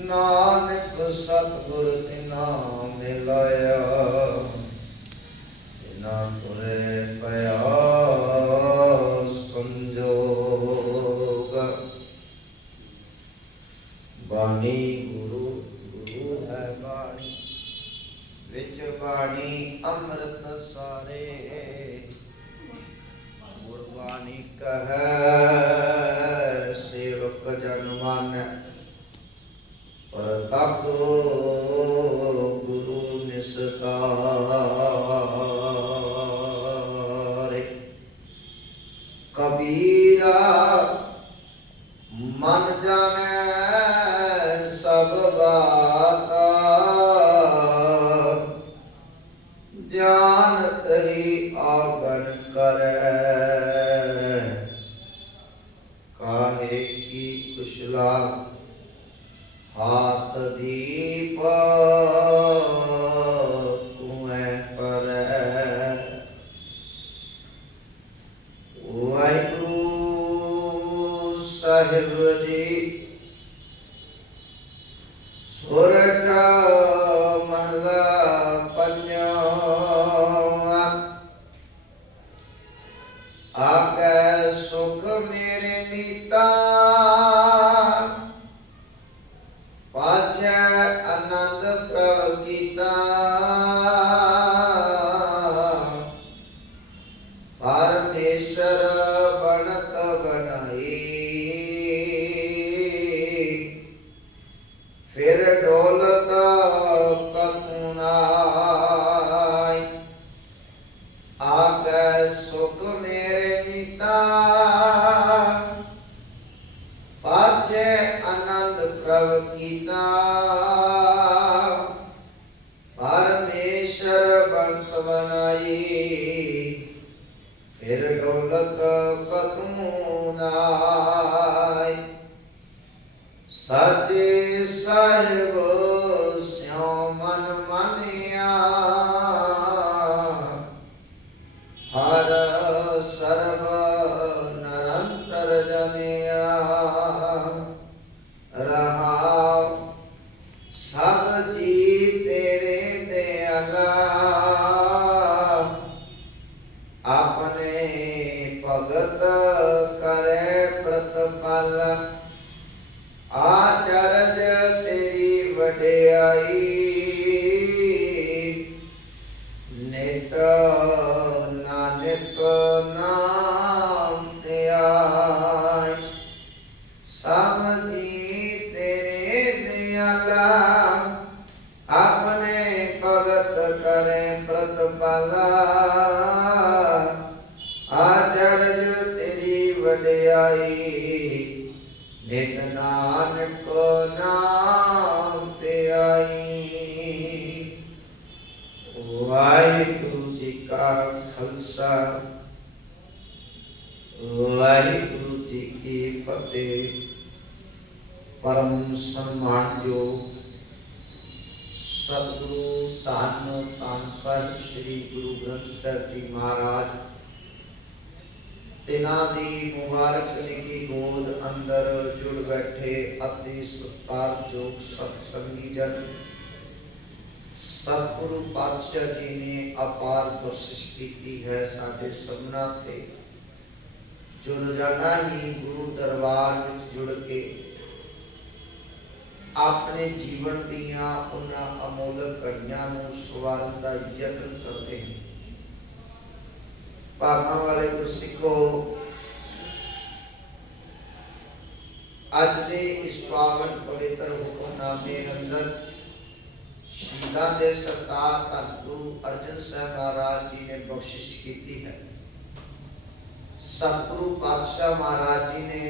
नानक सतगुर तिना मिलाया, तिना तुरे पया संजोग। बाणी गुरु, गुरु है बाणी, विच बाणी अमृत सारे। गुरबाणी कहे सेवक जन मानै, परतख गुरु निस्तारे। कबीरा मन जाने सब बाता, जानत ही आगन करे। काहे की कुशला हाथ दीप कुएं पर। वाहिगुरु साहिब जी सोरठ महला पंजवा। आगे सुख मेरे मीता, पाछे आनंद प्रभ कीता। परमेश्वर बनत बनाई, फिर डोलत कतहु नाई। आगे सुख मेरे मीता, पाछे आनंद प्रभ कीता। परमेश्वर बनत बनाई, फिर डोलत कतहु नाई। साचे साहिब स्यों मन मानिया, हर सर्व निरंतर जनिया। रहाव सब जी तेरे दयाला, अपने भगत करे प्रतिपल। आचरज तेरी वडियाई, नित नानक नाम ध्याय। समझी तेरे दयाला, अपने भगत करे प्रतिपाला। आचरज तेरी वडियाई, नित नानक नाम ध्याई। वाहिगुरु जी का खालसा, वाहिगुरु जी की फतेह। परम सम्मानयोग सतगुरु धन धन साहिब श्री गुरु ग्रंथ साहिब जी महाराज, तिन्हां दी मुबारक निकी गोद अंदर जुड़ बैठे अति सत्कारयोग सत्संगी जन। सतगुरु पातशाह जी ने अपार बख्शिश की है साडे सबना ते, जो रोजाना ही गुरु दरबार विच जुड़ के अपने जीवन दियां उन्हां अमोलक घड़ियां नूं सवारन दा यतन करते हैं। भागां वाले गुरसिखो, अज दे इस पावन पवित्र हुक्मनामे अंदर शहीदां दे सरदार धन गुरु अर्जन साहब महाराज जी ने बख्शिश की है। सतगुरु पातशाह महाराज जी ने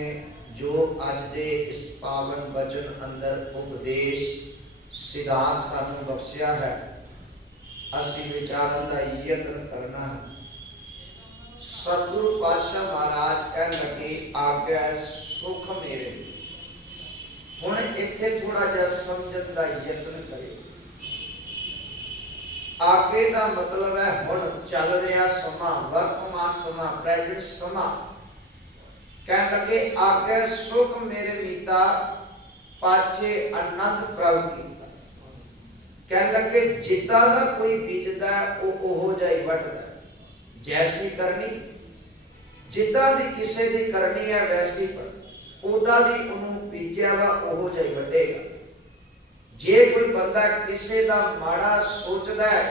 जो अज दे इस पावन वचन अंदर उपदेश सिद्धांत सानू बख्शिया है, असी विचारन दा यतन करना है। सतगुरु पातशाह महाराज कह लगे आज्ञा सुख मेरे। हुण इत्थे थोड़ा जिहा समझण दा यतन करियो। आगे का मतलब है हुण चल रहा समा, वर्तमान समा, प्रेजेंट समा। कह लगे आगे सुख मेरे मीता, पाछे आनंद प्राप्त किया। कह लगे जिदा दा कोई बीजदा है ओहो जाई वटदा, जैसी करनी जिदा दी किसे दी करनी है वैसी पर ओदा दी उन्होंने बीजिया वा ओहो जाई वडेगा। जे कोई बंदा किसे दा माड़ा सोचदा है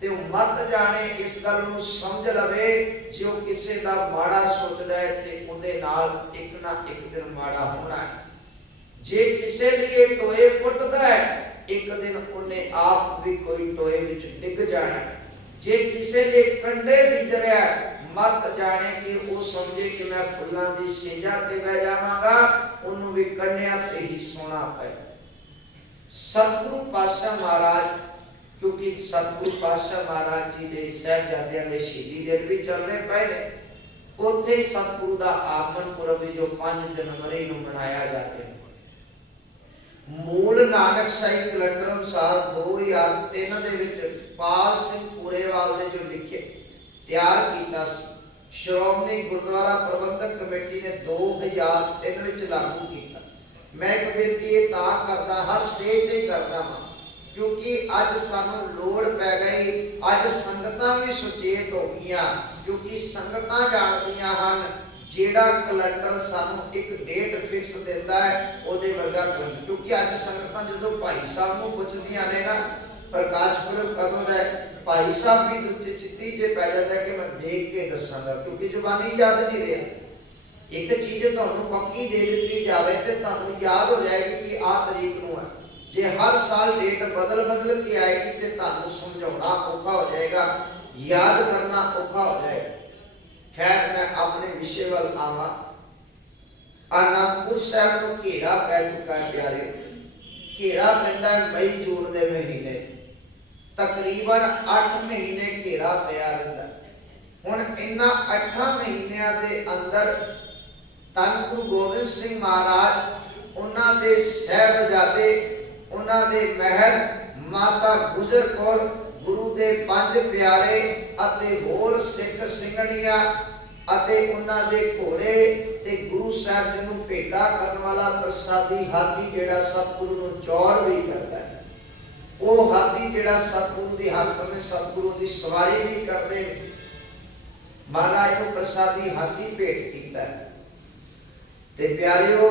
ते मत जाने इस गल नूं समझ लवे जो किसे दा माड़ा सोचदा है ते उहदे नाल एक ना एक दिन माड़ा होना है। जे किसे लिए टोए पुटदा है एक दिन उन्हें आप भी कोई टोए विच डिग जाना है। जे किसे दे कंडे बीज रहा है मत जाने कि वो समझे कि मैं फुल्लां दी सेजा ते बह जावांगा, उन्होंने भी कंडियां ते ही सोना पे। सतगुरु पातशाह महाराज, क्योंकि सतगुरु पातशाह महाराज जी दे साहिबजादियां दे शहीदी दिन भी चल रहे पे ने, उत्थे ही सतगुरु दा आगमन पुरब जो 5 जनवरी नूं मनाया जा रहा है। मूल नानक साहिब कैलेंडर अनुसार 2003 दे विच पाल सिंह पूरेवाल दे जो लिखे तैयार किया, श्रोमणी गुरुद्वारा प्रबंधक कमेटी ने 2003 विच लागू किया। मैं एक बेनती ये करदा हर स्टेज ते करदा हां क्योंकि अज सानू लोड़ पै गई, अज संगतां भी सुचेत हो गईयां क्योंकि संगतां जानदियां हन जेड़ा कैलेंडर सानू एक डेट फिक्स दिंदा है ओदे वर्गा करन। क्योंकि अज संगतां जदों भाई साहब नूं पुछदियां ने ना प्रकाश पुरब कदों दा, भाई साहब भी दुत्ते चित्ती जे पै जांदा कि मैं देख के दसांगा क्योंकि जुबानी याद नहीं रहा। एक चीज तुहानू पक्की दे दी जाए तो तुहानू याद हो जाएगी कि आ तरीक नूं है। जे हर साल डेट बदल बदल के आएगी तो तुहानू समझाउणा औखा हो जाएगा, याद करना औखा हो जाएगा। खैर मैं अपने विषय वाल आवां। आनंदपुर साहब नूं घेरा पै चुका है प्यारे, घेरा पैंदा है मई जून के महीने, तकरीबन 8 महीने घेरा पिया रहिंदा। हुण इन्हां 8 महीनों के अंदर धन गुरु गोबिंद सिंह महाराज, उन्हां दे साहिबजादे, उन्हां दे महल, माता गुजर कौर, गुरु दे 5 प्यारे अते होर सिख सिंघणियां अते उन्हां दे घोड़े ते गुरु साहब जी नूं भेटा करन वाला प्रसादी हाथी जिहड़ा सतगुरु नूं चौड़ भी करदा है, वो हाथी जिहड़ा सतगुरु दी हर समय सतगुरु दी सवारी भी करदे ने, महाराज को प्रसादी हाथी भेंट कीता है। ते प्यारिओ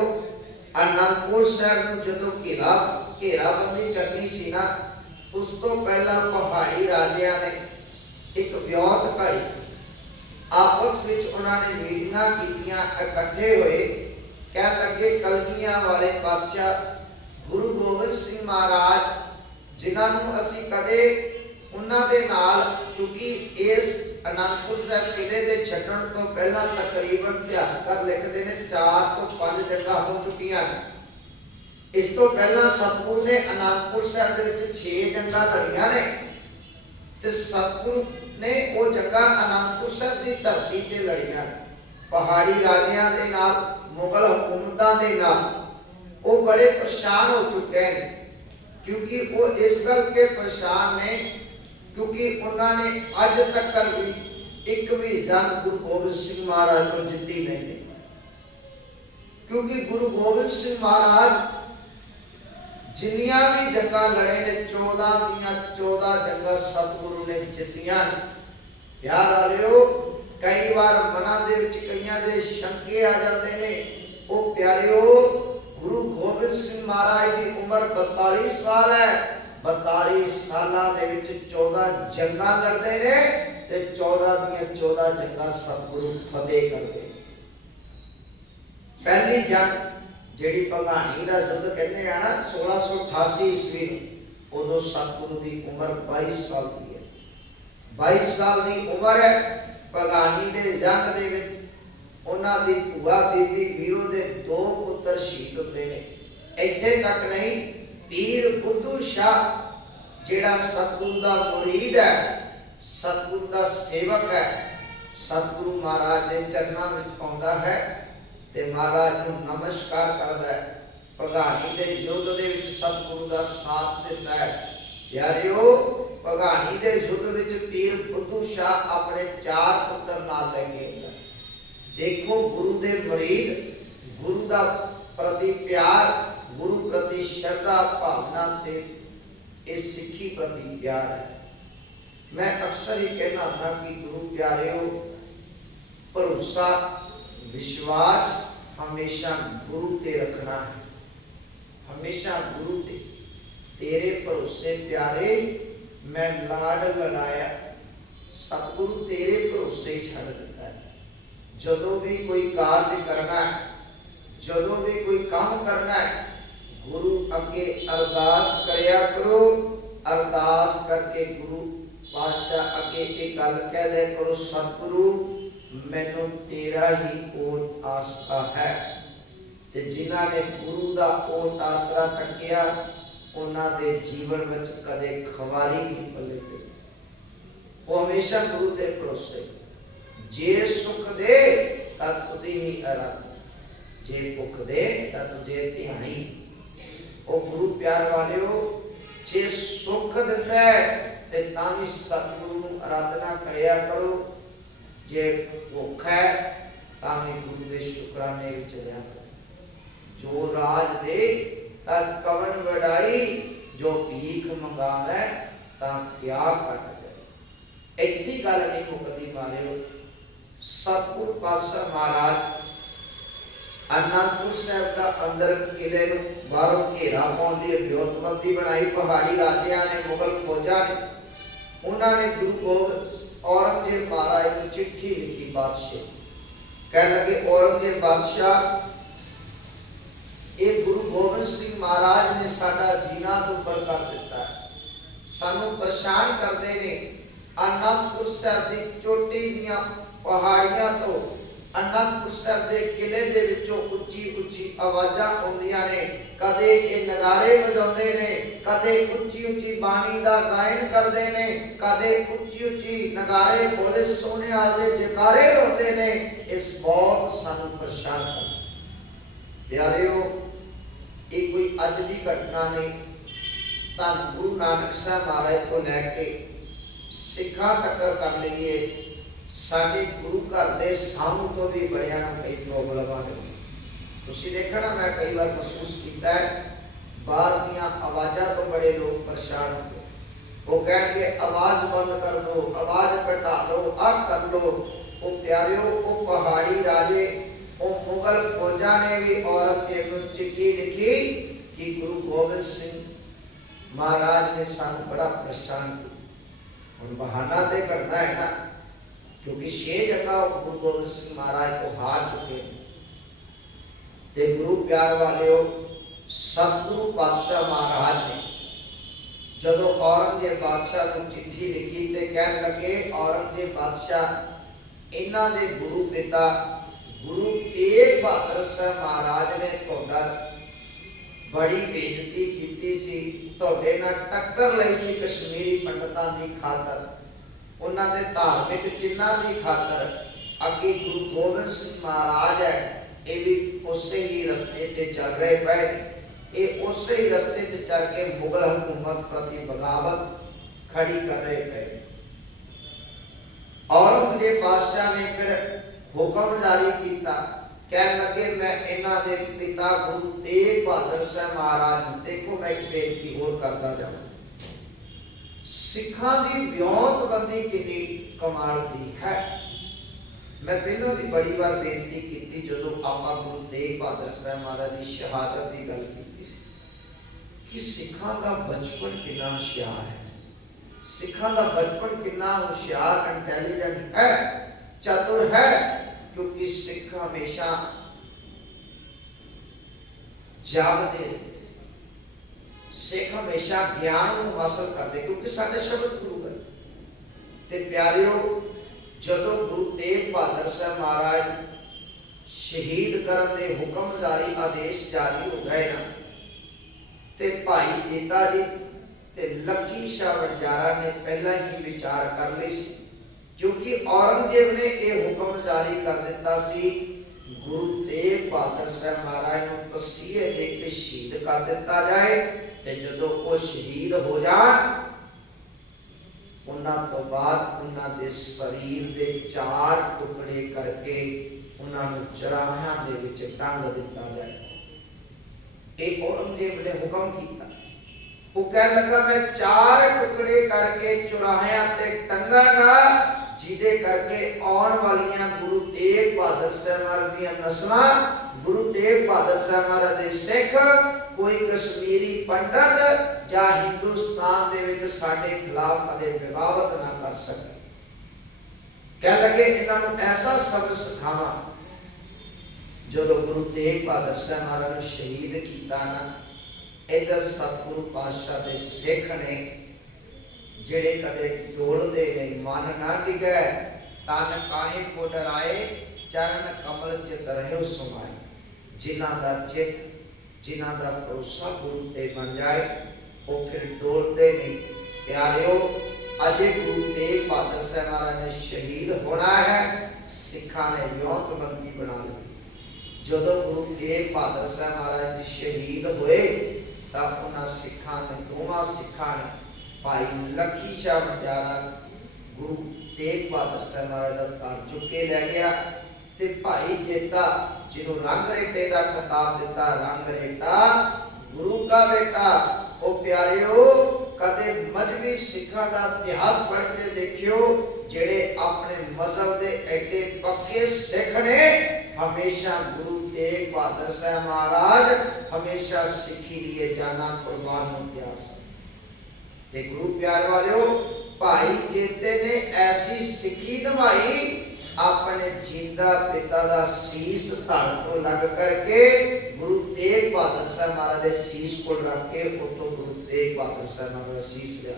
आनंदपुर साहब नूं जदों घेराबंदी करनी सी ना, उस तो पहला पहाड़ी राजियां ने एक व्योत घड़ी आपस विच उन्होंने मीटिंगां कीतियां, इकट्ठे होए, कह लगे कलगियां वाले पातशाह गुरु गोबिंद सिंह महाराज जिन्हां नूं असीं कदे उन्हां दे नाल, क्योंकि इस आनंदपुर साहब किले दे छड्डण तो पहला तकरीबन इतिहासकार लिखते हैं 4 तो 5 जंगां हो चुकियां हैं। इस तो पहला सतगुरु ने आनंदपुर साहब दे विच 6 जंगां लड़ियां ने ते सतगुरु ने वो जंगां आनंदपुर साहब की धरती ते लड़ियां, पहाड़ी राजियां दे नाल, मुगल हुकूमतां दे नाल। वो बड़े परेशान हो चुके हैं क्योंकि वो इस गल के परेशान ने क्योंकि उन्होंने अज तक भी एक भी जंग गुरु गोबिंद सिंह महाराज को जीती नहीं। क्योंकि गुरु गोबिंद सिंह महाराज जिन्नियां भी जंगां लड़े ने 14 दियां 14 जंगां सतगुरु ने जीतियां। प्यार वालिओ कई बार मनां दे विच कईयां दे शंके आ जाते ने। ओ प्यारिओ गुरु गोबिंद सिंह महाराज की उम्र 42 साल है, 42 सालां दे विच 14 जंगां लड़दे ने ते 14 दियां 14 जंगां सतगुरु फतेह करदे। पहली जंग जेड़ी भगानी दा युद्ध कहने आ ना 1688 ईस्वी उदों सतगुरु की उम्र 22 साल की है। 22 साल की उम्र है। भगानी दे जंग दे विच उन्हां दी भूआ बीबी वीरो दे 2 पुत्र शहीद होते हैं। इत्थे तक नहीं, पीर बुद्धू शाह जेड़ा सतगुरु दा मुरीद है, सतगुरु दा सेवक है, सतगुरु महाराज के चरणों में आउंदा है ते महाराज नूं नमस्कार करदा है। भगानी दे युद्ध दे विच सतगुरु दा साथ दिता है। यारियो भगानी दे युद्ध विच पीर बुद्धू शाह अपने 4 पुत्र नाल लेके आया। देखो गुरु दे मुरीद, गुरु दा प्रति प्यार, गुरु प्रति ਦੀ ਸ਼ਰਧਾ ਭਾਵਨਾ ਤੇ ਇਸ ਸਿੱਖੀ ਪ੍ਰਤੀ ਪਿਆਰ ਹੈ। मैं अक्सर ही कहना था कि गुरु प्यारेओ, भरोसा विश्वास हमेशा गुरु ते रखना है, हमेशा गुरु ते। तेरे भरोसे प्यारे मैं लाड लड़ाया, सतगुरु तेरे भरोसे छड़ दिता है। जदों भी कोई कार्य करना है, जदों भी कोई काम करना है, गुरु अगे अरदास करया करो। अरदास करके गुरु पातशाह अगे एक गल कह दे करो, सतगुरु मैनू तेरा ही ओट आसरा है। ते जिन्हां ने गुरु दा ओट आसरा टकिया, उन्हां दे जीवन विच कदे खवारी नहीं पले पई। वो हमेशा गुरु दे भरोसे, जे सुख दे तां तुझी ही आराधना, जे भुख दे तां तुझे ध्याई। ओ गुरु प्यार वालिओ, जे सुख दिंदा है ते तां भी सतगुरु नूं आराधना करया करो। जे भुख है तां भी गुरु दे शुकराने विच रहा करो। जो राज दे तां कवन वडाई, जो भीख मंगावे तां क्या घट जाए। इत्थे गल नहीं मुकदी मारिओ। सतगुरु पातशाह महाराज आनंदपुर साहिब का अंदर किले नूं बाहरों घेरा पाउण लई वियोतबंदी बनाई। पहाड़ी राजियां ने, मुगल फौजां ने, उन्होंने गुरु गोबिंद औरंगजेब महाराज को चिट्ठी लिखी। बादशाह कह लगे, औरंगजेब बादशाह, ये गुरु गोबिंद सिंह महाराज ने साडा जीना दुभर कर दिता है, सानू परेशान करते ने। आनंदपुर साहिब की चोटी दियां पहाड़ियां तो आनंदपुर साहिब के किले दे विचों उच्ची उच्ची आवाज़ां आउंदियां ने। कदे ये नगारे वजाउंदे ने, कदे उच्ची उच्ची बाणी दा गायन करदे ने, कदे उच्ची उच्ची नगारे बोले सोने वाले जयकारे लाउंदे ने। इस बहुत सानू परेशान कर। प्यारेओ, ये कोई अज दी घटना नहीं। धन गुरु नानक साहब महाराज को लैके सिखां तक कर लईए, साडे गुरु घर दे सामू तो भी बड़ियां कई प्रॉब्लमां ने। तुसीं देखना, मैं कई बार महसूस किया है, बाहर दीयां आवाज़ां तो बड़े लोग परेशान होंगे। वो कहेंगे आवाज़ बंद कर दो, आवाज़ घटा लो, अब कर लो। वो प्यारिओ, वो पहाड़ी राजे, वो मुगल फौजा ने भी औरंगजेब को चिट्ठी लिखी कि गुरु गोबिंद सिंह महाराज ने सानू बड़ा परेशान किया। हुण बहाना तो करना है ना, क्योंकि 6 जगह गुरु गोबिंद सिंह महाराज को हार चुके हैं। ते गुरु प्यार वालिओ, सतगुरु पातशाह महाराज ने जदों औरंगजेब बादशाह को चिट्ठी लिखी ते कहन लगे, औरंगजेब बादशाह, इन्हां दे गुरु पिता गुरु तेग बहादुर साहब महाराज ने तुहाडा बड़ी बेइज्जती कीती सी, तुहाडे नाल टक्कर लई सी कश्मीरी पंडितां दी खातर, उन्हां दे धार्मिक चिन्हां दी खातर। अगे गुरु गोबिंद सिंह महाराज है, ये भी उसे ही रस्ते ते चल रहे पे, ये उसे ही रस्ते ते चल के मुगल हुकूमत प्रति बगावत खड़ी कर रहे पे। औरंगजेब बादशाह ने फिर हुक्म जारी किया, कहने लगे, मैं इन्हां दे पिता गुरु तेग बहादुर साहब महाराज, देखो मैं एक बेनती होर करदा जाऊं, सिखां दी वियोतबंदी कितनी कमाल दी है। मैं पहले भी बड़ी बार बेनती की, जो आपां गुरु तेग बहादुर साहब महाराज की शहादत की गल की कि सिखां दा बचपन कितना होशियार है, सिखां दा बचपन कितना होशियार इंटैलीजेंट है, चतुर है। क्योंकि सिख हमेशा जागते, सिख हमेशा ज्ञान को हासिल करते, क्योंकि साडे शब्द गुरु है। ते प्यारिओ, जदों गुरु तेग बहादुर साहब महाराज शहीद करन दे हुक्म जारी आदेश जारी हो गए ना, ते भाई देता जी ते लकी शाह वडजारा ने पहला ही विचार कर ली, क्योंकि औरंगजेब ने यह हुक्म जारी कर दिता सी, गुरु तेग बहादुर साहब महाराज को तसीहे दे के शहीद कर दिता जाए। ते जदों वो शहीद हो जान, उन्हां तो बाद उन्हां दे शरीर दे 4 टुकड़े करके उन्हां नूं चराहां दे विच टंग दिता जाए। ਇਹ ਔਰੰਗਜ਼ੇਬ ਨੇ ਹੁਕਮ ਕੀਤਾ। ਉਹ ਕਹਿਣ ਲੱਗਾ ਮੈਂ 4 ਟੁਕੜੇ ਕਰਕੇ ਚੁਰਾਹਿਆਂ ਤੇ ਟੰਗਾਂਗਾ, ਜਿਹਦੇ ਕਰਕੇ ਆਉਣ ਵਾਲੀਆਂ ਗੁਰੂ ਤੇਗ ਬਹਾਦਰ ਸਾਹਿਬ ਮਹਾਰਾਜ ਦੀਆਂ ਨਸਲਾਂ, ਗੁਰੂ ਤੇਗ ਬਹਾਦਰ ਸਾਹਿਬ ਮਹਾਰਾਜ ਦੇ ਸਿੱਖ, ਕੋਈ ਕਸ਼ਮੀਰੀ ਪੰਡਤ ਜਾਂ ਹਿੰਦੁਸਤਾਨ ਦੇ ਵਿੱਚ ਸਾਡੇ ਖਿਲਾਫ ਕਦੇ ਬਗਾਵਤ ਨਾ ਕਰ ਸਕੇ। ਕਹਿ ਲੱਗੇ ਇਹਨਾਂ ਨੂੰ ਐਸਾ ਸਬਕ ਸਿਖਾਵਾਂ। ਜਦੋਂ ਗੁਰੂ ਤੇਗ ਬਹਾਦਰ ਸਾਹਿਬ ਮਹਾਰਾਜ ਨੂੰ ਸ਼ਹੀਦ ਕੀਤਾ ਨਾ, ਇਧਰ ਸਤਿਗੁਰੂ ਪਾਤਸ਼ਾਹ ਦੇ ਸਿੱਖ ਨੇ ਜਿਹੜੇ ਕਦੇ ਡੋਲਦੇ ਨਹੀਂ, ਮਨ ਨਾ ਡਿਗੈ ਤਨ ਕਾਹੇ ਕੋ ਡਰਾਏ, ਚਰਨ ਕਮਲ ਚਿਤ ਰਹਿਓ ਸਮਾਏ। ਜਿਨ੍ਹਾਂ ਦਾ ਚਿੱਤ, ਜਿਨ੍ਹਾਂ ਦਾ ਭਰੋਸਾ ਗੁਰੂ ਤੇ ਬਣ ਜਾਏ, ਉਹ ਫਿਰ ਡੋਲਦੇ ਨਹੀਂ। ਪਿਆਰਿਓ, ਅਜੇ ਗੁਰੂ ਤੇਗ ਬਹਾਦਰ ਸਾਹਿਬ ਮਹਾਰਾਜ ਨੇ ਸ਼ਹੀਦ ਹੋਣਾ ਹੈ, ਸਿੱਖਾਂ ਨੇ ਵਿਉਂਤਬੰਦੀ ਬਣਾ ਲਈ। ਜਦੋਂ ਗੁਰੂ ਤੇਗ ਬਹਾਦਰ ਸਾਹਿਬ ਮਹਾਰਾਜ ਜੀ ਸ਼ਹੀਦ ਹੋਏ ਤਾਂ ਉਹਨਾਂ ਸਿੱਖਾਂ ਨੇ, ਦੋਵਾਂ ਸਿੱਖਾਂ ਨੇ, ਭਾਈ ਲੱਖੀ ਸ਼ਾਹ ਮਜਾਰਾ ਗੁਰੂ ਤੇਗ ਬਹਾਦਰ ਸਾਹਿਬ ਮਹਾਰਾਜ ਦਾ ਘਰ ਚੁੱਕ ਕੇ ਲੈ ਗਿਆ, ਤੇ ਭਾਈ ਜੇਤਾ ਜਿਹਨੂੰ ਰੰਗ ਰੇਟੇ ਦਾ ਖਿਤਾਬ ਦਿੱਤਾ, ਰੰਗ ਰੇਟਾ ਗੁਰੂ ਦਾ ਬੇਟਾ। ਉਹ ਪਿਆਰਿਓ, ਕਦੇ ਮਜ਼੍ਹਬੀ ਸਿੱਖਾਂ ਦਾ ਇਤਿਹਾਸ ਪੜ੍ਹ ਕੇ ਦੇਖਿਓ, ਜਿਹੜੇ ਆਪਣੇ ਮਜ਼ਹਬ ਦੇ ਐਡੇ ਪੱਕੇ ਸਿੱਖ ਨੇ, ਹਮੇਸ਼ਾ ਗੁਰੂ ਤੇਗ ਬਹਾਦਰ ਸਾਹਿਬ ਮਹਾਰਾਜ ਹਮੇਸ਼ਾ ਸਿੱਖੀ ਲਈ ਜਾਨਾਂ ਕੁਰਬਾਨ ਨੂੰ ਤਿਆਰ ਸਨ। ਤੇ ਗੁਰੂ ਪਿਆਰ ਵਾਲਿਓ, ਭਾਈ ਜੇਤੇ ਨੇ ਐਸੀ ਸਿੱਖੀ ਨਿਭਾਈ, ਆਪਣੇ ਜਿੰਦਾ ਪਿਤਾ ਦਾ ਸੀਸ ਧੜ ਤੋਂ ਲੱਗ ਕਰਕੇ ਗੁਰੂ ਤੇਗ ਬਹਾਦਰ ਸਾਹਿਬ ਮਹਾਰਾਜ ਦੇ ਸੀਸ ਕੋਲ ਰੱਖ ਕੇ ਉਤੋਂ ਗੁਰੂ ਤੇਗ ਬਹਾਦਰ ਸਾਹਿਬ ਮਹਾਰਾਜ ਦਾ ਸੀਸ ਲਿਆ।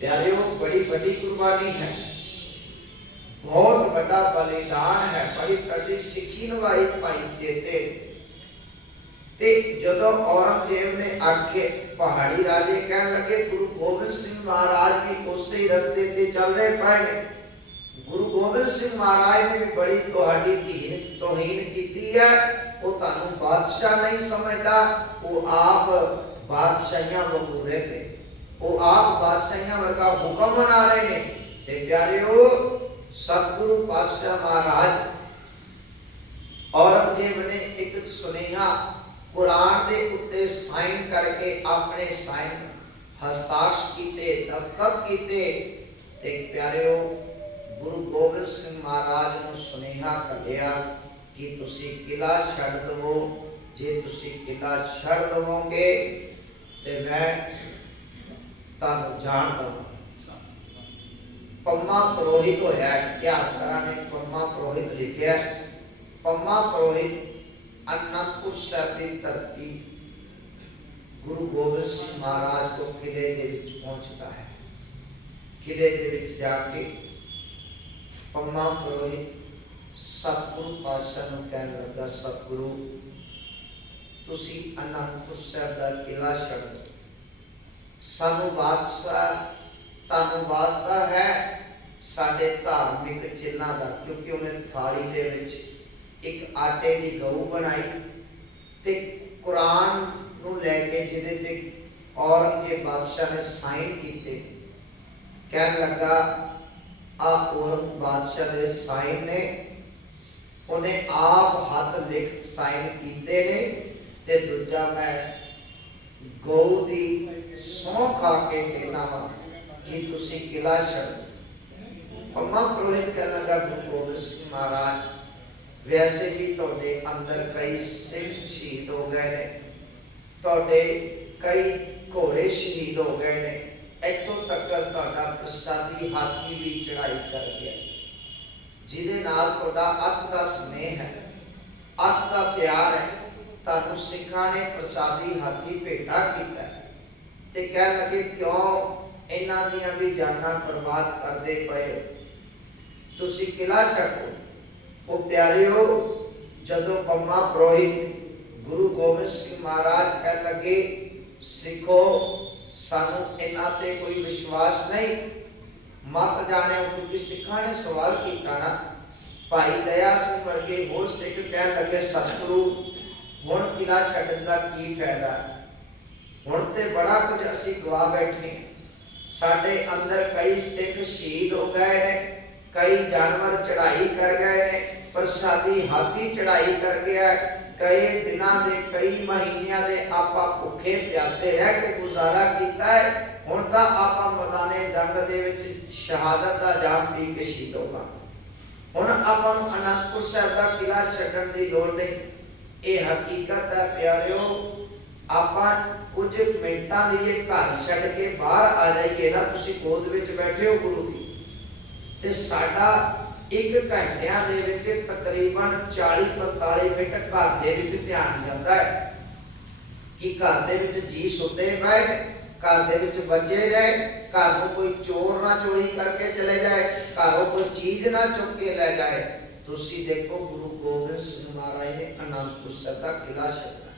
ਪਿਆਰਿਓ, ਬੜੀ ਵੱਡੀ ਕੁਰਬਾਨੀ ਹੈ, ਬਹੁਤ ਵੱਡਾ ਬਲੀਦਾਨ ਹੈ, ਬੜੀ ਤਗੜੀ ਸਿੱਖੀ ਨਿਭਾਈ ਭਾਈ ਜੇਤੇ। ਤੇ ਜਦੋਂ ਔਰੰਗਜ਼ੇਬ ਨੇ ਆਖੇ, ਪਹਾੜੀ ਰਾਜੇ ਕਹਿਣ ਲੱਗੇ ਗੁਰੂ ਗੋਬਿੰਦ ਸਿੰਘ ਮਹਾਰਾਜ ਵੀ ਉਸੇ ਰਸਤੇ ਤੇ ਚੱਲ ਰਹੇ ਪਏ ਨੇ, ਗੁਰੂ ਗੋਬਿੰਦ ਸਿੰਘ ਮਹਾਰਾਜ ਨੇ ਵੀ ਬੜੀ ਤੁਹਾਡੀ ਤੋਹੀਨ ਕੀਤੀ ਹੈ, ਉਹ ਤੁਹਾਨੂੰ ਬਾਦਸ਼ਾਹ ਨਹੀਂ ਸਮਝਦਾ, ਉਹ ਆਪ ਬਾਦਸ਼ਾਹੀਆਂ ਵਾਂਗੂ ਰਹਿੰਦੇ, ਉਹ ਆਪ ਬਾਦਸ਼ਾਹੀਆਂ ਵਰਗਾ ਹੁਕਮ ਮਨਾ ਰਹੇ ਨੇ। ਤੇ ਪਿਆਰਿਓ, ਸਤਿਗੁਰੂ ਪਾਤਸ਼ਾਹ ਮਹਾਰਾਜ ਔਰੰਗਜ਼ੇਬ ਨੇ ਇੱਕ ਸੁਨੇਹਾ ਕੁਰਾਨ ਦੇ ਉੱਤੇ ਸਾਈਨ ਕਰਕੇ, ਆਪਣੇ ਸਾਈਨ ਹਸਤਾਖਰ ਕੀਤੇ, ਦਸਤਖਤ ਕੀਤੇ। ਤੇ ਪਿਆਰਿਓ, ਗੁਰੂ ਗੋਬਿੰਦ ਸਿੰਘ ਮਹਾਰਾਜ ਨੂੰ ਸੁਨੇਹਾ ਕੱਢਿਆ ਕਿ ਤੁਸੀਂ ਕਿਲਾ ਛੱਡ ਦਵੋ, ਜੇ ਤੁਸੀਂ ਕਿਲਾ ਛੱਡ ਦਵੋਗੇ ਤੇ ਮੈਂ ਤੁਹਾਨੂੰ ਜਾਣ ਦਵਾਂ। ਪੰਮਾ ਪ੍ਰੋਹਿਤ ਹੋਇਆ, ਇਤਿਹਾਸਕਾਰਾਂ ਨੇ ਪੰਮਾ ਪ੍ਰੋਹਿਤ ਲਿਖਿਆ। ਪੰਮਾ ਪ੍ਰੋਹਿਤ ਅਨੰਦਪੁਰ ਸਾਹਿਬ ਦੀ ਧਰਤੀ ਗੁਰੂ ਗੋਬਿੰਦ ਸਿੰਘ ਮਹਾਰਾਜ ਤੋਂ ਕਿਲੇ ਦੇ ਵਿੱਚ ਪਹੁੰਚਦਾ ਹੈ। ਕਿਲੇ ਦੇ ਵਿੱਚ ਜਾ ਕੇ ਪੰਮਾ ਪ੍ਰੋਹਿਤ ਸਤਿਗੁਰੂ ਪਾਤਸ਼ਾਹ ਨੂੰ ਕਹਿਣ ਲੱਗਾ, ਸਤਿਗੁਰੂ, ਤੁਸੀਂ ਅਨੰਦਪੁਰ ਸਾਹਿਬ ਦਾ ਕਿਲਾ ਛੱਡ ਦਿਓ, ਸਾਨੂੰ ਬਾਦਸ਼ਾਹ ਤੁਹਾਨੂੰ ਵਾਸਤਾ ਹੈ ਸਾਡੇ ਧਾਰਮਿਕ ਚਿੰਨ੍ਹਾਂ ਦਾ। ਕਿਉਂਕਿ ਉਹਨੇ ਥਾਲੀ ਦੇ ਵਿੱਚ ਇੱਕ ਆਟੇ ਦੀ ਗਊ ਬਣਾਈ ਤੇ ਕੁਰਾਨ ਨੂੰ ਲੈ ਕੇ, ਜਿਹਦੇ ਤੇ ਔਰੰਗਜ਼ੇਬ ਬਾਦਸ਼ਾਹ ਨੇ ਸਾਈਨ ਕੀਤੇ। ਕਹਿਣ ਲੱਗਾ, ਆ ਔਰੰਗਜ਼ੇਬ ਬਾਦਸ਼ਾਹ ਦੇ ਸਾਈਨ ਨੇ, ਉਹਨੇ ਆਪ ਹੱਥ ਲਿਖ ਸਾਈਨ ਕੀਤੇ ਨੇ। ਤੇ ਦੂਜਾ, ਮੈਂ ਗਊ ਦੀ ਸਹੁੰ ਖਾ ਕੇ ਕਹਿਣਾ ਵਾ ਕਿ ਤੁਸੀਂ ਕਿਲਾ ਛੱਡ। ਪੰਮਾ ਪ੍ਰੋਹਿਤ ਕਹਿਣ ਲੱਗਾ, ਗੁਰੂ ਗੋਬਿੰਦ ਸਿੰਘ ਮਹਾਰਾਜ, ਵੈਸੇ ਵੀ ਤੁਹਾਡੇ ਅੰਦਰ ਕਈ ਸਿੱਖ ਸ਼ਹੀਦ ਹੋ ਗਏ ਨੇ, ਤੁਹਾਡੇ ਕਈ ਘੋੜੇ ਸ਼ਹੀਦ ਹੋ ਗਏ ਨੇ, ਇੱਥੋਂ ਤੱਕ ਤੁਹਾਡਾ ਪ੍ਰਸਾਦੀ ਹਾਥੀ ਵੀ ਚੜਾਈ ਕਰ ਗਿਆ, ਜਿਹਦੇ ਨਾਲ ਤੁਹਾਡਾ ਅੱਤ ਦਾ ਸਨੇਹ ਹੈ, ਅੱਤ ਦਾ ਪਿਆਰ ਹੈ। ਤੁਹਾਨੂੰ ਸਿੱਖਾਂ ਨੇ ਪ੍ਰਸਾਦੀ ਹਾਥੀ ਭੇਟਾ ਕੀਤਾ। ਤੇ ਕਹਿਣ ਲੱਗੇ, ਕਿਉਂ ਇਹਨਾਂ ਦੀਆਂ ਵੀ ਜਾਨਾਂ ਬਰਬਾਦ ਕਰਦੇ ਪਏ, ਤੁਸੀਂ ਕਿਲਾ ਛੱਡੋ। ਉਹ ਪਿਆਰਿਓ, ਜਦੋਂ ਪੰਮਾ ਪ੍ਰੋਹਿਤ ਗੁਰੂ ਗੋਬਿੰਦ ਸਿੰਘ ਮਹਾਰਾਜ ਕਹਿਣ ਲੱਗੇ, ਸਿੱਖੋ, ਸਾਨੂੰ ਇਹਨਾਂ ਤੇ ਕੋਈ ਵਿਸ਼ਵਾਸ ਨਹੀਂ, ਮਤ ਜਾਣਿਓ। ਕਿਉਂਕਿ ਸਿੱਖਾਂ ਨੇ ਸਵਾਲ ਕੀਤਾ ਨਾ, ਭਾਈ ਦਇਆ ਸਿੰਘ ਵਰਗੇ ਹੋਰ ਸਿੱਖ ਕਹਿਣ ਲੱਗੇ, ਸਤਿਗੁਰੂ, ਹੁਣ ਕਿਲਾ ਛੱਡਣ ਦਾ ਕੀ ਫਾਇਦਾ, ਹੁਣ ਤੇ ਬੜਾ ਕੁਝ ਅਸੀਂ ਗਵਾ ਬੈਠੇ, ਸਾਡੇ ਅੰਦਰ ਕਈ ਸਿੱਖ ਸ਼ਹੀਦ ਹੋ ਗਏ ਨੇ, ਕਈ ਜਾਨਵਰ ਚੜਾਈ ਕਰ ਗਏ ਨੇ, ਪ੍ਰਸਾਦੀ ਹਾਥੀ ਚੜਾਈ ਕਰ ਗਿਆ, कई दिनों के कई महीनों के आपां भुखे प्यासे रह के गुजारा किया है। हुण तां आपां मैदाने जंग दे विच शहादत का जाम पी के शहीद होगा। हुण आपां नूं आनंदपुर साहिब का किला छड्डण की लोड़ नहीं। ये हकीकत है प्यारिओ, आपां कुछ मिनटां लिए घर छड्ड के बाहर आ जाइए ना, तुसीं गोद विच बैठे हो गुरु की, ते साडा एक घंटिया दे विच तकरीबन 40-45 मिनट घर दे विच ध्यान जाता है कि घर दे विच जी सुते पए, घर दे विच बचे रहे, घर नूं कोई चोर ना चोरी करके चले जाए, घरों कोई चीज ना चुक के ले जाए। तुसीं देखो गुरु गोबिंद सिंह महाराज ने आनंदपुर साहिब दा किला छड्डा।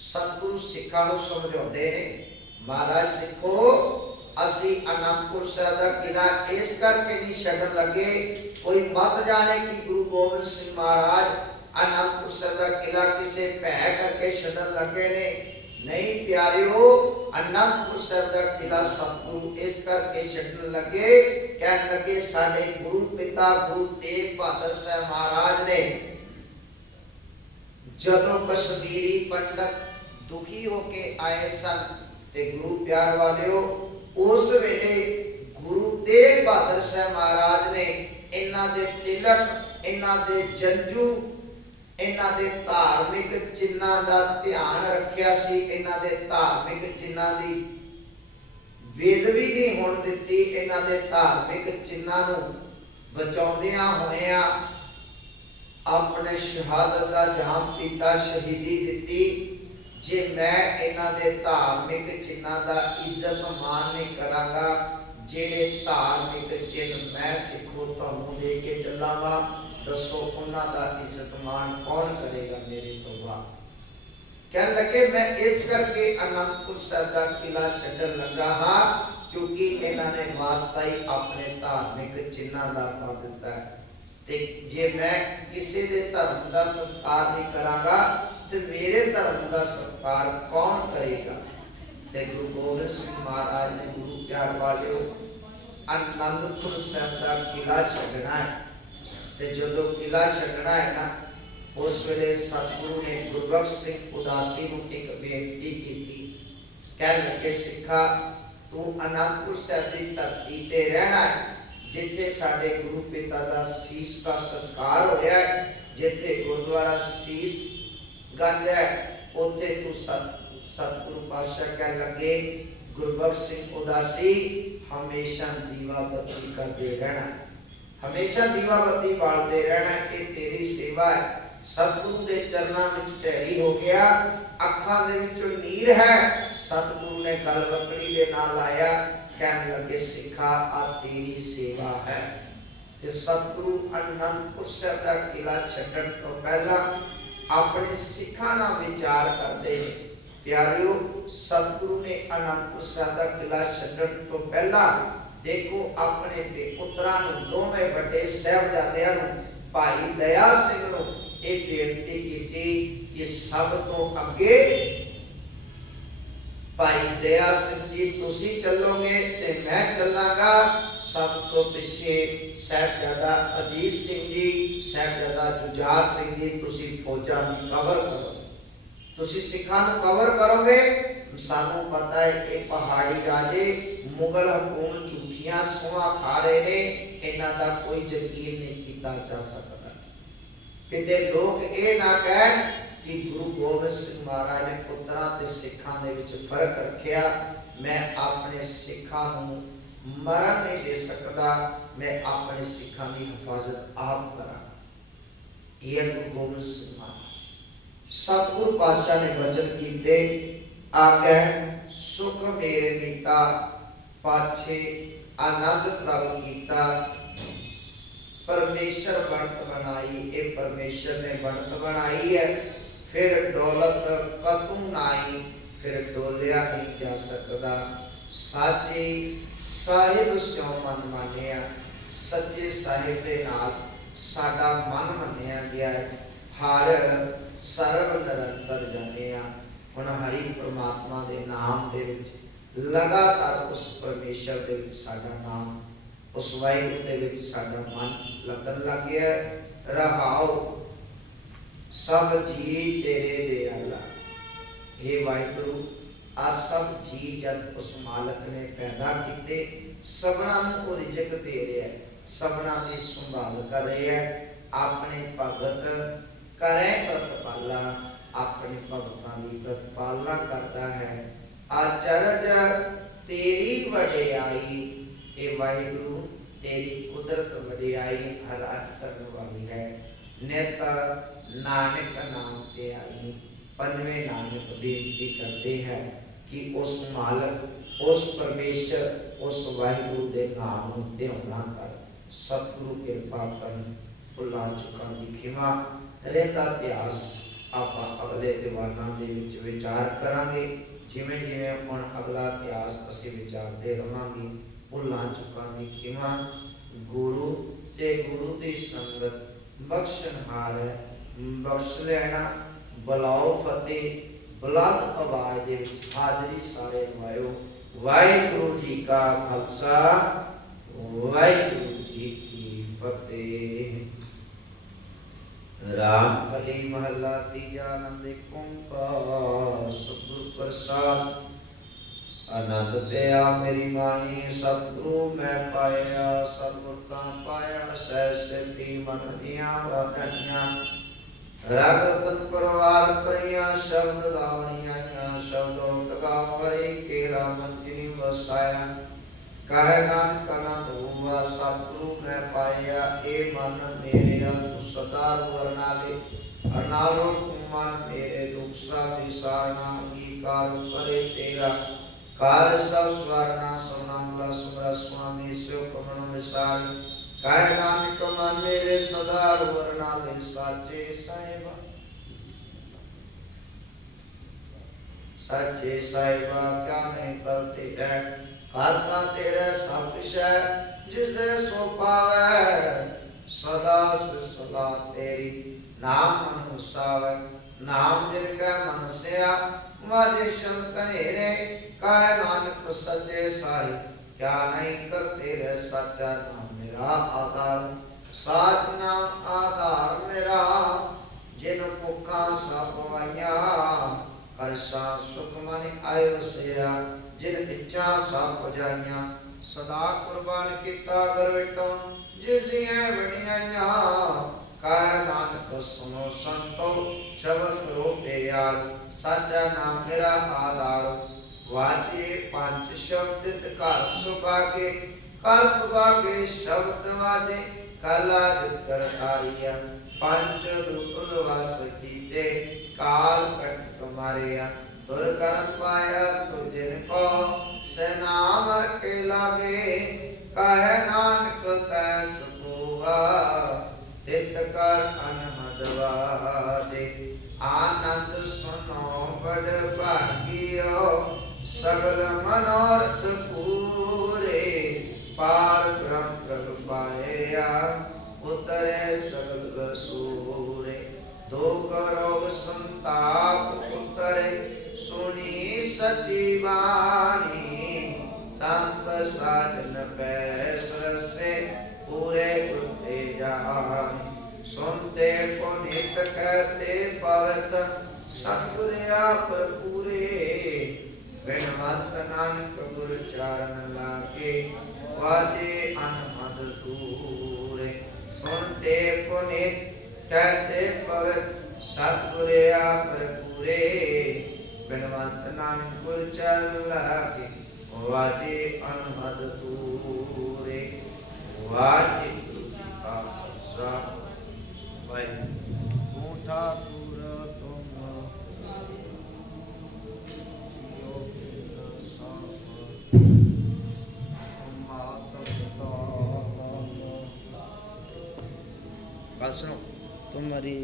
सतगुरु सिखां नूं समझाउंदे ने, महाराज सिखो असी आनंदपुर साहिब दा किला इस करके नहीं छड्डण लगे, कोई मत जाने कि गुरु गोबिंद सिंह महाराज आनंदपुर साहिब दा किला किसे भै करके छड्डण लगे ने। नहीं प्यारिओ, आनंदपुर साहिब दा किला सतगुरु इस करके छड्डण लगे, कहण लगे साडे गुरु पिता गुरु तेग बहादुर साहब महाराज ने जदों कश्मीरी पंडित दुखी होके आए सन ते गुरु प्यार वालिओ, उस वेले गुरु तेग बहादुर साहब महाराज ने इन्हां दे तिलक, इन्हां दे जंजू, इन्हां दे धार्मिक चिन्हां दा ध्यान रखिया सी। इन्हां दे धार्मिक चिन्हां दी बेदबी नहीं होण दित्ती। इन्हां दे धार्मिक चिन्हां नूं बचाउंदियां होइयां अपने शहादत दा जाम पीता, शहीदी दित्ती। जे मैं इन्हां दे धार्मिक चिन्हां दा इज्जत मान नहीं करांगा, जेड़े धार्मिक चिन्ह मैं सिखो तुहानूं दे के चलावां, दसो उन्हां दा इज्जत मान कौन करेगा मेरे तो बाद। कहण लगे मैं इस करके आनंदपुर साहिब दा किला छड्डण लगा हाँ, क्योंकि इन्हां ने वास्ता ही अपने धार्मिक चिन्हां दा पा दित्ता है। ते जे मैं किसी दे धर्म दा सत्कार नहीं करांगा ते मेरे धर्म दा सत्कार कौन करेगा। ते गुरु गोबिंद सिंह महाराज ने गुरु प्यार वालिओ आनंदपुर साहिब दा किला छड्डना है। ते जदों किला छड्डना है ना, उस वेले सतगुरु ने गुरबख्श सिंह उदासी नूं एक बेनती कीती। कहण लगे सिखा तू आनंदपुर साहिब दी धरती ते रहना है, जिथे साडे गुरु पिता दा सीस का संस्कार होया है, जिथे गुरुद्वारा सीस गंज है, उत्थे तू सतगुरु पातशाह कहण लगे गुरबख्श सिंह उदासी हमेशा दीवा बत्ती करते रहना, हमेशा दीवा बत्ती बालते रहना, ये तेरी सेवा है। सतगुरु के चरणों में ढेरी हो गया, अखां दे विचों नीर है। सतगुरु ने गल वकड़ी दे नाल लाया, कहने लगे सिखा आ तेरी सेवा है। ते सतगुरु आनंदपुर साहिब दा किला छड्डण तो पहला अपने सिखां नाल विचार करते हैं। प्यारिओ, सतगुरु ने आनंदपुर साहिब दा किला छड्डण तो पहला देखो अपने पुत्रां नूं, दोवें वड्डे साहिबजादियां नूं, भाई दया सिंह नूं ये बेनती की कि सब तो अगे भाई दया सिंह जी तुसी चलोगे ते मैं चलांगा, सब तो पीछे साहिबजादा अजीत सिंह जी, साहिबजादा जुझार सिंह जी तुसी फौजां दी कवर करो, तुसी सिखां नूं कवर करोगे। सानू पता है ये पहाड़ी राजे मुगल हुकूमत झूठियां सूहां खा रहे ने, इन्हां दा कोई यकीन नहीं किया जा सकता। किते लोग ये ना कहन कि गुरु गोबिंद सिंह महाराज ने पुत्रां ते सिखां दे विच फर्क रखिया। मैं अपने सिखां नूं मरण नहीं दे सकता, मैं अपने सिखां दी हिफाजत आप करा। ये गुरु गोबिंद सिंह महाराज सतगुरु पातशाह ने वचन कीते, आगे सुख मेरे मीता पाछे आनंद प्राप्त कीता। परमेश्वर बनत बनाई, ये परमेश्वर ने बनत बनाई है, फिर दौलत कतू नाई, फिर डोलिया नहीं जा सकता। साचे साहिब स्यों मन मानिया, सच्चे साहिब दे नाल साडा मन मन्निया गया है। हर सर्व निरंतर जानिया। हुण हरि परमात्मा दे नाम दे विच लगातार उस परमेश्वर दे विच साडा नाम, उस वाहिगुरू दे विच साडा मन लगन लग गया। रहाओ सब जी तेरे दयाला। हे वाहिगुरु, आ सब जी जब उस मालक ने पैदा किते, सबना नूं रिजक दे रहा है, सबना की संभाल कर रहा है, अपने भगत करे प्रतिपाला, अपने भगतां की प्रतिपालना करता है। अचरज तेरी वडियाई, हे वाहिगुरु तेरी कुदरत वडियाई हर अट करने वाली है। नित नानक नाम ते आई, पंजवें नानक बेनती करते हैं कि उस मालक, उस परमेश्वर, उस वाहिगुरु के नाम नूं ध्याना कर। सतगुरु कृपा कर, भुलां चुकां दी खिमा। रहता इतिहास आपां अगले दीवानां दे विच विचार करांगे। जिवें जिवें हुण अगला इतिहास असीं विचारते रहांगे। भुलां चुकां दी खिमा। गुरु ते गुरु दी संगत बख्शनहार है, बख्श लेना। बुलाओ फतेह, बुलंद आवाज दे विच हाजरी सारे लवाओ। वाहिगुरु जी का खालसा, वाहिगुरु जी की फतेह। राम कली महला तीजा। आनंद एक ओंकार सतगुर प्रसाद। आनंद पिया मेरी माही, सतगुरु मैं पाया, सतगुर का पाया सह सिद्धि मन दिया वाधाइयां। रग रतन परवार परियां, शब्द गावणियां शब्दों गावरी केरा मंजिली वसाया। कहे नानक आनंद हुआ सतगुरु मैं पाया, ए मन मेरे तू सदा वरनाले। अनालो तू मन मेरे दुख सा विसारना, अंगीकार करे तेरा। काल सब स्वर्णा सोनामला सुमरा स्वामी शिव कमल विशाल। कहे नानक मन मेरे सदा वरनाले, साचे साहिबा साचे साहिबा क्या नहीं करते है। करता तेरे सब कुछ है, जिसे सो पावे। सदा से सदा तेरी नाम मन उसावे। नाम जिनका मन सिया, वाजे शंकरे। कहे नानक सच्चे साहिब क्या नहीं करते रह। सच्चा नाम मेरा आधार, साच नाम आधार मेरा। जिन भुखा सब गवाइया, हर्षा सुख मन आए वसिया। जिन इच्छा सब पुजाइया, सदा कुर्बान किता गरविटो। जिसियां वडियाइया, कहे नानक सुनो संतो शब्द करो प्यार। साचा नाम मेरा आधार, वाजे पंच शब्द कर सुभागे। कर सुभागे शब्द वाजे, कला जित कर तारिया। पंच दूत वस कीते, काल कट मारिया। तुर कर्म पाया तु जिनको, से नाम के लागे। कहे नानक तै सुखुआ, तित कर अनहद वाजे। आनंद सुनो बड़ भागियो, सगल मनोरथ पूरे। पार ब्रह्म प्रभ पाया, उतरे सगल वसूरे। दुख रोग संताप उतरे, सुनी सची वाणी। संत साधन पैसर से, पूरे गुरते जानी। सुनते पुनीत कहते पवित, सतगुर आप पूरे। बिनवंत नानक गुर चरण लागे, वाजे अनहद दूरे। सुनते पुनीत कहते पवित, सतगुर आप पूरे। बिनवंत नानक गुर चरण लागे, वाजे अनहद दूरे। वाहिगुरु जी का खालसा, वाहिगुरु। तू ठाकुर तुम गल सुनो। तुम्हारी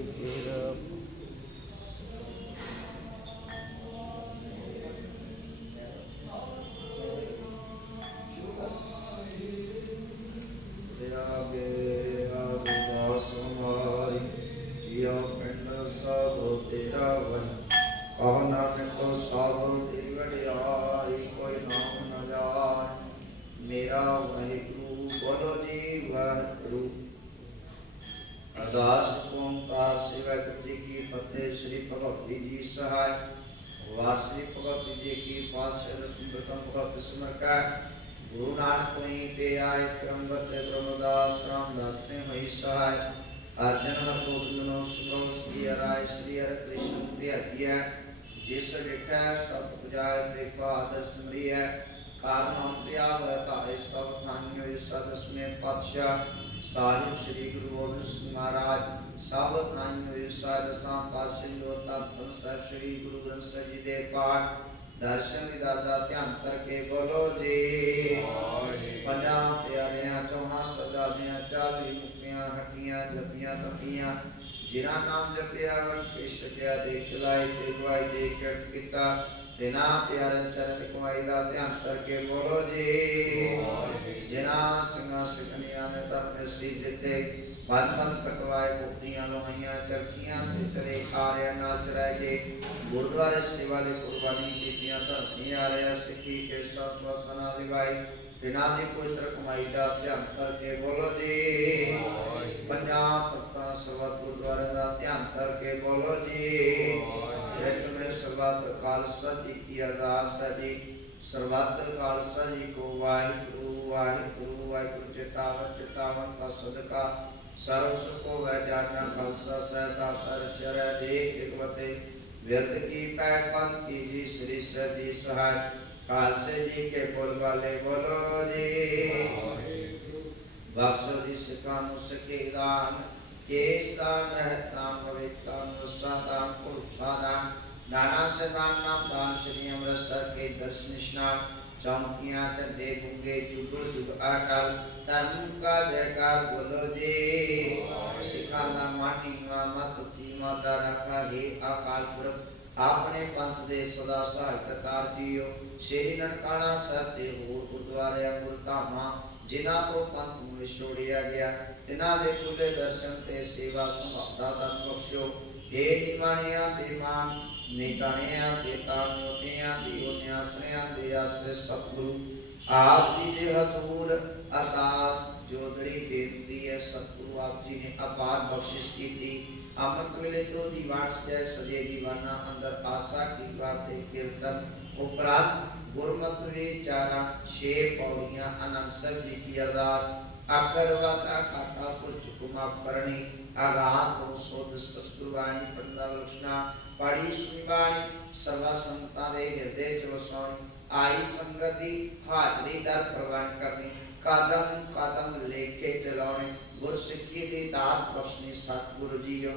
मेरा वाहिगुरु बोलो जी वाहिगुरु। अरदास ओंकार शिव गुरु जी की वार्षिक भगत जी की 510 प्रथम भगत स्मृत गुरु नानक वहीं ते आए क्रमगत ब्रह्मदास रामदास से वही सहाय अर्जन हर गोविंदनो सुब्रम श्री राय श्री हर कृष्ण ते हरिया जिस देखा सब बुझाए देखा आदर्श मरिय कारण हम त्याग ताए सब थान्यो सदस में पातशाह साहिब श्री गुरु गोबिंद सिंह महाराज सब थान्यो सदसा पासे लोता पर श्री गुरु ग्रंथ साहिब जी दे पाठ दर्शन दादा ध्यान करके बोलो जी पंजाब प्यारियां चौहां सजादियां चाली मुक्तियां हटियां जपियां तपियां जिना नाम जपिया के सकिया देख लाई ते गवाई दे कट किता बिना प्यारे चरण कमाई दा ध्यान करके बोलो जी जिना सिंहा सिकनिया ने धर्म में सी जिते बन बन कटवाए कुकड़ियां लोहियां चरखियां ते चले आर्या नाच रहे जे गुरुद्वारे सेवा ले कुर्बानी कीतियां धर्मी आर्या सिक्खी के ससवसना दिवाई बिना दी पवित्र कमाई दा ध्यान करके बोलो जी पंजाब तख्ता सरबत गुरुद्वारे दा ध्यान करके बोलो जी रित में सरबत खालसा जी की अरदास है जी सरबत खालसा जी को वाहिगुरु वाहिगुरु वाहिगुरु चितावन का सदका सर्व सुखो वह जाना खालसा साहब का कर चर देख एकवते व्यर्थ की पैक पंथ की जी श्री सर जी सहाय खालसे जी के बोल वाले बोलो जी बख्शो जी सिखानु सके दान केस दान रहतान भवितान मुस्तादान पुरुषादान नाना से दान नाम दान श्री अमृतसर के दर्शन स्नान चौकियां चंदे गुंगे जुग जुग अटल धर्म का जयकार बोलो जी सिखाना माटी मत जी माता रखा हे अकाल पुरख अपने पंथ दे सदा सहायकार जियो श्री ननकाना साहब दे होर गुरुद्वारे गुरधामा जिन्हां तो पंथ नूं विछोड़िया गया तिन्हां दे खुले दर्शन ते सेवा संभावना दा बख्शो हे निमाणिया दे मान निटाणिया दे तामोटिया दी उन्यासनिया दे आश्रय सतगुरु आप जी दे हजूर अरदास जोदड़ी बेनती है सतगुरु आप जी ने अपार बख्शिश की थी अमृत वेले तो दीवान जय सजे दीवाना अंदर आशा की बातें कीर्तन उपरांत गुरमत विचारा छे पौड़ियां आनंद साहब जी की अरदास अकर वाता काटा पुछ कुमाप करणी आगात हो सोध स्पष्टवाणी पंदा लक्षणा पढ़ी सुनिवाणी सर्व संता दे हृदय च वसाणी आई संगति हाजरी दर प्रवान करनी कदम कदम लेखे चलाने गुर सिक्खी दी दात बख्शनी सतगुरु जीओ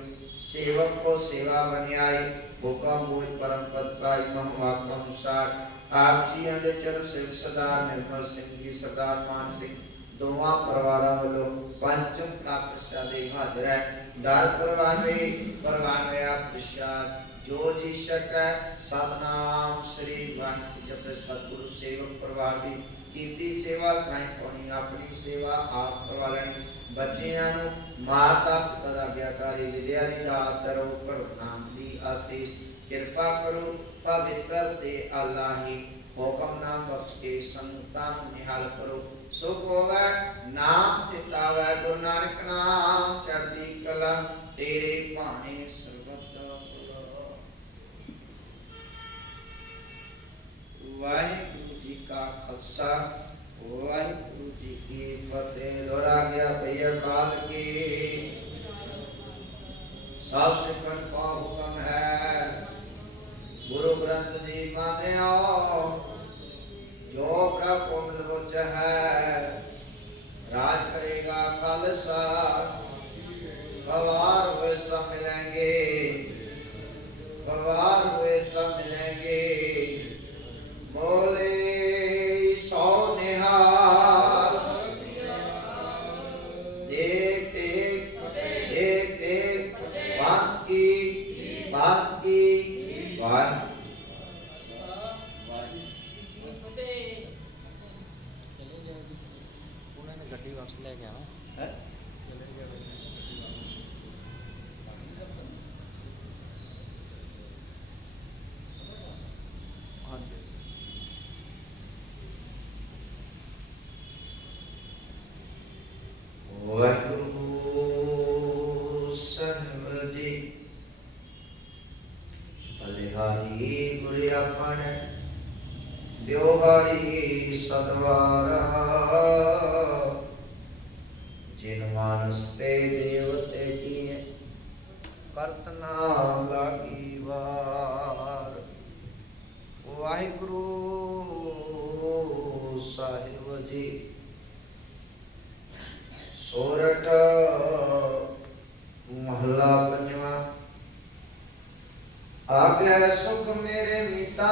सेवक को सेवा बनियाई हुक्म बोझ परम पद पाई महवात्म अनुसार आप जी दे चरण सिर सरदार निर्मल सिंह जी सरदार मान सिंह दोवां परिवारां वल्लों पंचम प्रसाद हाजिर है दर परवानवे प्रसाद जो जी सकै सतनाम श्री वाहिगुरू जप सतगुरु सेवक परिवार दी कीती सेवा थाई पानी अपनी सेवा आप करवा लेनी बच्चियां नु माता पिता दा आज्ञाकारी विद्या दी दात दरो करो नाम दी आशीष कृपा करो पवित्र ते अल्लाही हुक्म नाम बख्श के संतान निहाल करो सुख होवे नाम चितावे गुरु नानक नाम चढ़दी कला तेरे भाने सर्वत वाहिगुरु जी का खालसा वाहिगुरु जी की फतेह। दोहरा गया भैया काल की सब सिखन का हुक्म है गुरु ग्रंथ जी मान्यो जो प्रभु मिलवोच है राज करेगा खालसा गवार हुए सब मिलेंगे गवार हुए सब मिलेंगे बोले सौ निहाल देख देख बाकी बाकी गड्डी वापस लेके आना है वाहिगुरु साहिब जी बलिहारी गुरिया ਦਿਓਹਾਰੀ ਸਦਵਾਰਾ ਜਿਨ ਮਾਨਸ ਤੇ ਦੇਵਤੇ ਕੀਏ ਕਰਤ ਨਾ ਲਾਗੀ ਵਾਰ। ਵਾਹਿਗੁਰੂ ਸਾਹਿਬ ਜੀ। ਸੋਰਠ ਮਹਲਾ ਪੰਜਵਾਂ। ਆਗੇ ਸੁਖ ਮੇਰੇ ਮੀਤਾ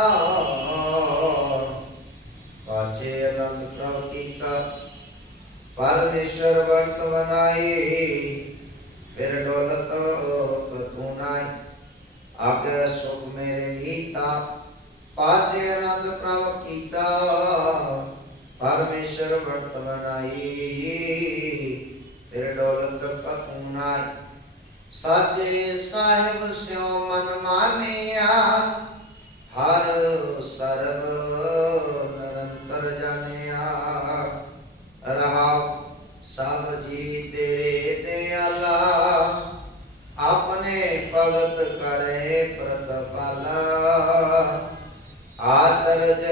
ਪਾਛੇ ਅਨੰਦ ਪ੍ਰਭ ਕੀਤਾ। ਪਰਮੇਸ਼ਰ ਵਰਤ ਬਨਾਈ ਫਿਰ ਡੋਲਤ ਤੂੰ ਨਾਈ। ਆਗੇ ਸੁਖ ਮੇਰੇ ਮੀਤਾ ਪਾਛੇ ਅਨੰਦ ਪ੍ਰਭ ਕੀਤਾ। ਪਰਮੇਸ਼ਰ ਵਰਤ ਬਨਾਈ ਫਿਰ ਡੋਲਤ ਤੂੰ ਨਾਈ। ਸਾਚੇ ਸਾਹਿਬ ਸਿਉ ਮਨ ਮਾਨਿਆ ਹਰ ਸਰਬ ਨਿਰੰਤਰ ਜਾਣਿਆ। ਰਹਾਉ ਸਭ ਜੀ ਤੇਰੇ ਦਿਆਲਾ ਆਪਣੇ ਭਗਤ ਕਰੇ ਪ੍ਰਤਪਾਲਾ। ਆਚਰਜ